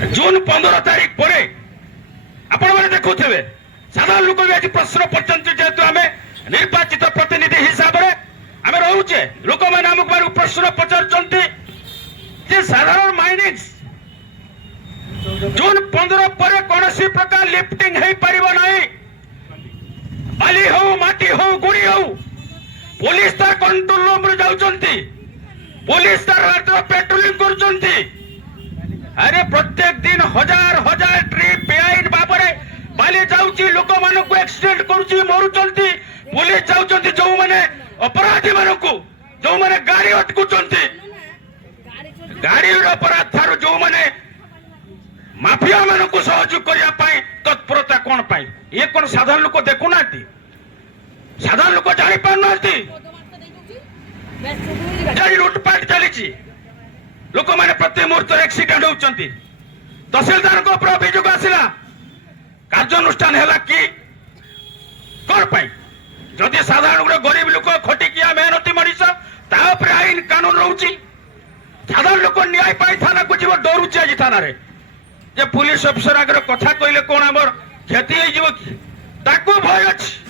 जून 15 तारीख पर आपण मैंने देखुवे साधारण लोक भी आज प्रश्न पचार जेहेतु आम निर्वाचित प्रतिनिधि हिसाब से आम रोचे लोक मैंने आमको प्रश्न पचार साधारण माइनिंग जून 15 पर कौन प्रकार लिफ्टिंग हो पार नहीं बाली हो माटी हो गुड़ी हो पुलिस तार कंट्रोल रूम रे जाउचंती पुलिस तार पेट्रोलिंग करुचंती अरे प्रत्येक दिन हजार हजार ट्रिप बेआईन बाबरे बाली जाउची लोक मानकु एक्सीडेंट करूची मरुचंती पुलिस जाउचंती जो माने अपराधी मानकु जो माने गाड़ी अटकुचंती गाड़ी अपराध थारु जो माने माफिया मानकु सहयोग करिया पाई तत्परता कोन पाई ये कोन साधारण लोक देखु नाती साधारण लोक जानी पार नाती गाड़ी लुटपाट चली लोक मैंने प्रति मुहूर्त एक्सीडेंट होती तहसिलदार को अभियोग आसला कार्यानुष्ठान है कि कौन पाई जदि साधारण गरीब लोक खटिकिया मेहनती मनीष आईन कानून रोचे साधारण लोक न्याय पाई थाना को जीव डरुचे आज थाना रे जे पुलिस अफिसर आगे कथा कहले कौन आम क्षति हो भय अच्छी